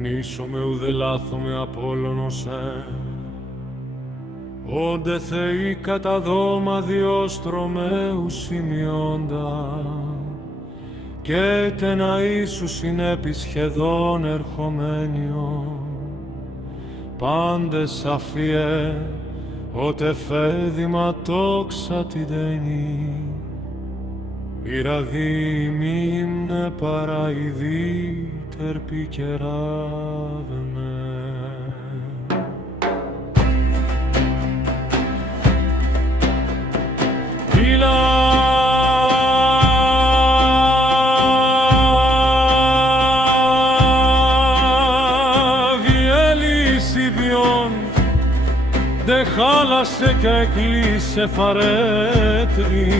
νήσομαι ουδε λάθομαι Απόλλωνος όντε θεοί κατά δώμα διόστρωμαίου σημειώντα και τένα ίσου συνέπει σχεδόν ερχομένιο πάντες αφιέ ότε φέδημα τόξα τη δένει πυραδί μήμνε παραειδή τερπί κεράδεμε. Δε χάλασε και έκλεισε φαρέτρι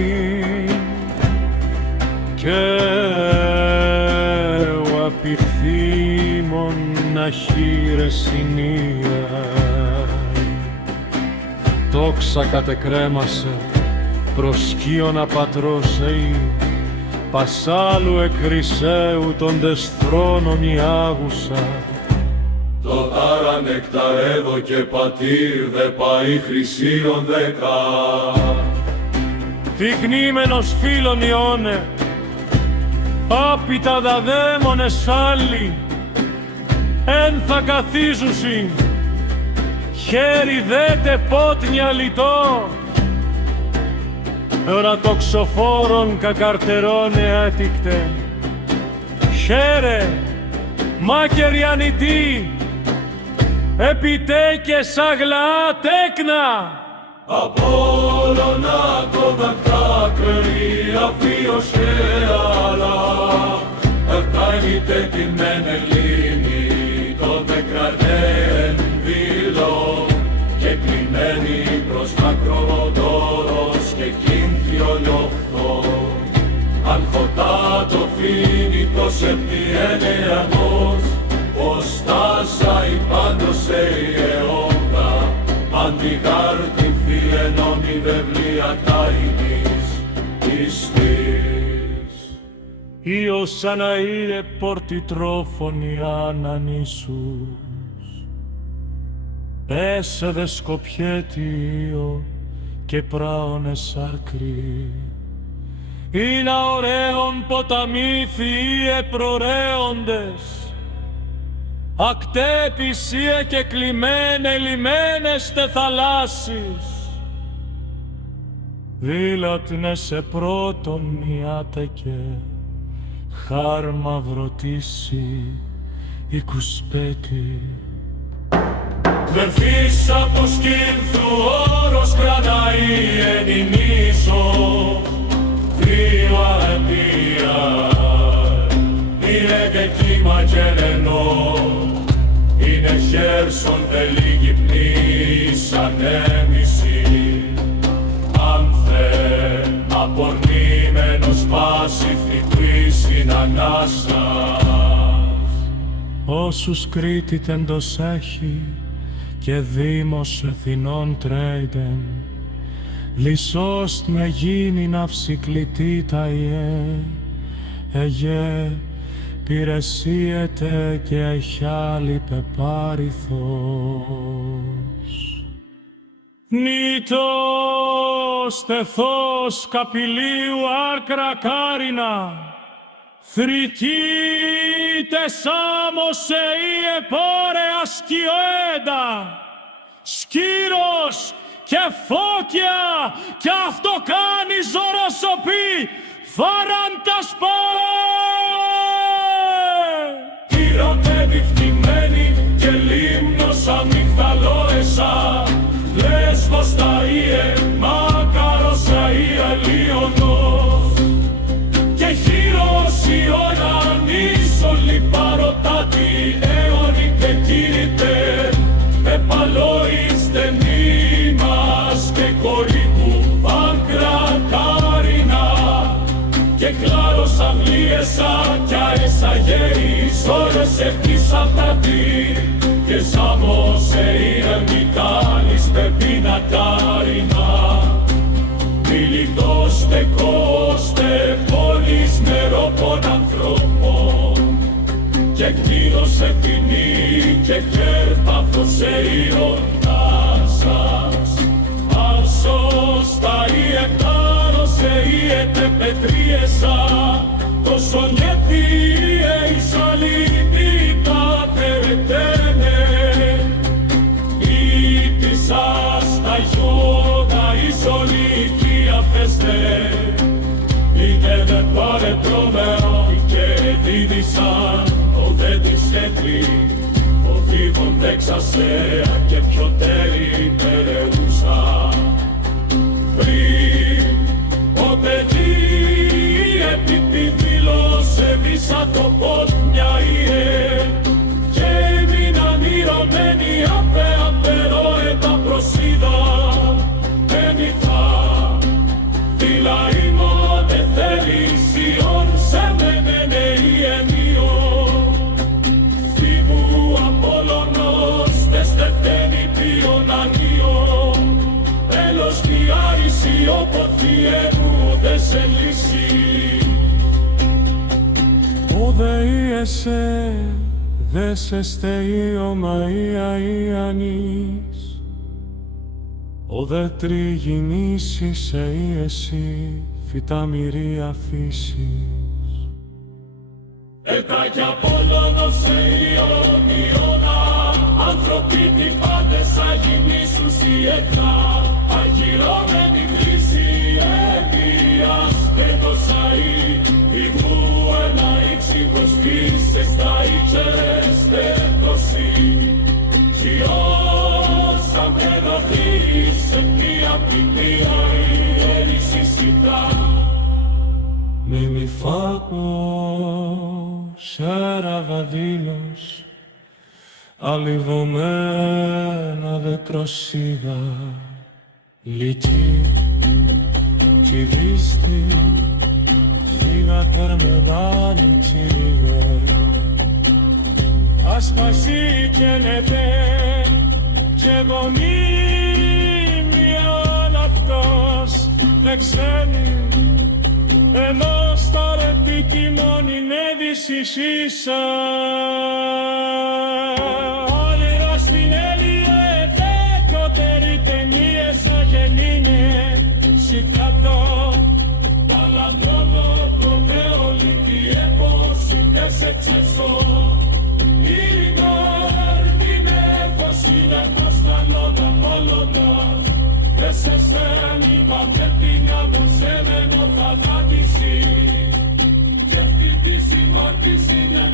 και ο απειθήμων να χείρε συνία τόξα κατεκρέμασε προσκύον απατρώσεη πασάλου εκρυσαίου των δεσθρόνων η άγουσα το τάρα νεκταρέδο και πατήρ δε πάει χρυσίων δέκα τυκνήμενος φίλων Ιώνε άπειτα δα δαίμονες άλλοι εν θα καθίζουσι χέρι δέτε πότνια λιτό ορατοξοφόρων κακαρτερών έτικτε χαίρε μάκεροι ανητοί επιτέκες αγλαά τέκνα Απόλλωνα το δακτάκρυ αφίος και άλλα Ευτάγητε την μεν Ελλήνη το δεκρανέν δήλω και κλειμένη προς μακροδόρος και κίνθιο λιοχθό αν χωτά το φίνι το σεπτιένεαμος πως τάσα η πάντως η αιώντα αντιγάρτη φιενών η βεβλία τάινης πιστής. Ιος αναήρε πορτιτρόφωνοι ανανήσους πέσεδε σκοπιέτιο και πράονες αρκροί είναι ωραίων ποταμοί θειοί προρέοντες ακτέπισίε και κλειμένε λιμένες τε θαλάσσης δίλατνε σε πρώτον μοιάτε και χάρμα βρωτήσει η κουσπέτη Βερθής από σκήνθου όρος κρατάει εν ημίσο θρύα εμπία είναι και κύμα γερενό είναι χέρσον τελίγη πνής ανέμιση αν θε απορνήμενος πάση θητής είναι ανάσας όσους Κρήτη τεντος έχει και Δήμος Εθνών τρέιντεν λυσόστ με γίνει ναυσικλητή τα εγέ πηρεσίεται και εχιάλει πεπάριθος. Νήτος τεθός καπηλίου άρκρα κάρινα θρητείτε σάμωσε ή επόρε ασκιοέντα σκύρος και φώκια κι αυτό κάνει ζωροσοπή φαράντας Ήρωτε διφτυμένη και λίμνος αμυφθαλόεσα Λέσβος τα Ιε, Μάκαρος Αΐα Λίωνος και χείρος Ιωαννής ολιπαρωτάτη αιώνη και κήρυτε επαλόιστε μνήμας και κορύπου πάνκρα κάρινα και κλάρος αυλίεσα κι αέσα γέρις ώρες ευτύσαντατη και σάμος ηρεμιτάλης πεπινατάρινα μιλητός τεκόστε πόλης νερόπων ανθρώπων και κλήρωσε ποινή και κέρπαθωσε η ορτά σας. Αν σώστα η εκτάρωσε η ετεπετρίεσα, το σονιέτι η σαλίπιτα τερετένε. Ήτησας τα γιώνα η σολική αφέστε, είτε δεν πάρε τρόμερο και δίδυσαν το δε της έτρι, ο δίβον δέξασέα και πιο τέρι περαιούσα. Πριν ο παιδί επί τη δήλωσε βίσα το πότ μια ιε, και έμειναν ηρωμένοι απεροέτα προσίδα, εμιθά φυλαήμο δε θέλει σιών σε μένε η ενίο. Φίβου Απόλλωνος δε στετένει ποιον αγίο, έλος διάρρηση οποθιέμου δε σε λύσει. Ο δε ιεσέ δε σε στεΐο Μαΐα Ιαννής, ο δε τριγυνήσι σε εσύ φυτά μυρία φύσης. Έκα κι Απόλλωνος σε Ιωνιώνα, άνθρωποι τι πάντες αγινήσους η έθα, αγυρώμενη κρίση εμπειριάστε το σαΐ, φυγού ένα ήξιμος φύσες τα ήξερες δεδοσί, κι όσα με δοθείς εν ποια ποινία η έρηση συντά. Μη σεραβαδίλος, αλιβωμένα δε τροσίδα, λυκή κι δίστη, φύγα τερμεδάνη τσίλιγε. Ασπασί και νετέ και γονίμιον αυτός δε ξένη, ενώ στα ρετή κοιμώνει νέδυσης ίσα. Όνειρο στην Έλληνε δέκοτερη ταινίες αγενήνε, σηκατώ παλατρώνω το νεολίτη έπος είπες εξεσώ. Ήριγορ την εφοσίνα κοσταλόν Απόλλωνα, δε σε σφαίραν η παπέτινα μου σε μένω θα δάτηση, και αυτή τη συμμόρτηση είναι